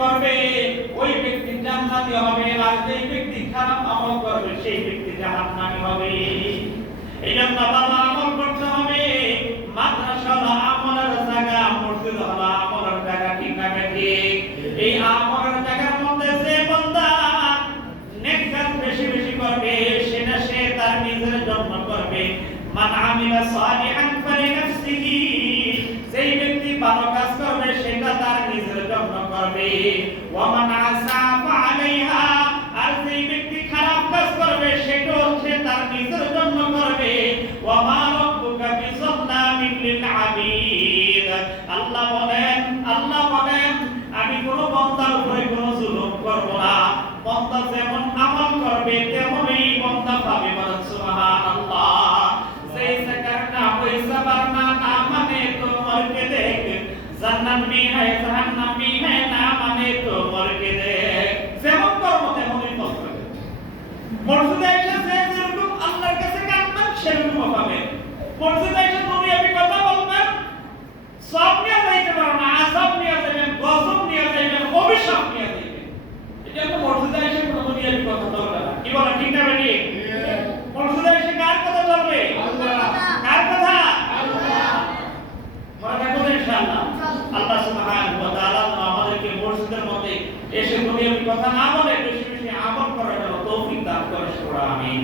করবে ওই ব্যক্তি জান্নাতি হবে, আর যে ব্যক্তি খারাপ আমল করবে সেই ব্যক্তি জাহান্নামী হবে। এইজন্য ভালো আমল করতে হবে। মাদ্রাসা হলো আমলের জায়গা, মসজিদ হলো আমলের জায়গা, ঠিক না ঠিক? এই আমলের জায়গার মধ্যে যে বান্দা নেক কাজ বেশি বেশি করবে সেটা সে তার নিজের জন্য করবে। মান আমিলা সালিহান ফালিনাফসিহি, যেই ব্যক্তি ভালো কাজ করবে সেটা তার নিজের জন্য করবে। ওয়া মান আসা ফালাইহা, আর যেই ব্যক্তি খারাপ কাজ করবে সেটা সে তার নিজের জন্য করবে। ওয়া মা রাব্বুকা বিযাল্লামিন লিল আবিদ, আল্লাহ বলেন আমি কোন বান্দার উপরে কোন জুলুম করব না। বান্দা যেমন আমল করবে তেমনই বান্দা পাবে। বলেন সুবহানাল্লাহ। যেই সাকারনা ওই সাবারনা না মানে তো মরকে দেখ, জান্নাত में है जहन्नम में है না মানে তো মরকে দেখ। যেমন কর্ম তেমনই ফল পাবে। মসজিদে এসে যে যেরকম আল্লাহর কাছে কাঁদবেন সেরকম পাবে। মসজিদে এসে দুনিয়াবি কথা বলবেন, সব নিয়ে যাইতে পারো না, আযাব নিয়ে যাবেন, গজব নিয়ে যাবেন, অভিশাপ নিয়ে যাবেন। এটা তো মসজিদে এসে কোনো দুনিয়াবি কথা চলবে না। কি বলেন, ঠিক না বেটি? মসজিদে এসে কার কথা চলবে? আল্লাহ। কার কথা? আল্লাহ। মনে রাখবেন ইনশাআল্লাহ। আল্লাহ সুবহানাহু ওয়া তাআলা আমাদেরকে মসজিদের মধ্যে এসে দুনিয়াবি কথা না বলে বেশি বেশি আমল করার জন্য তৌফিক দান করেন। আমিন।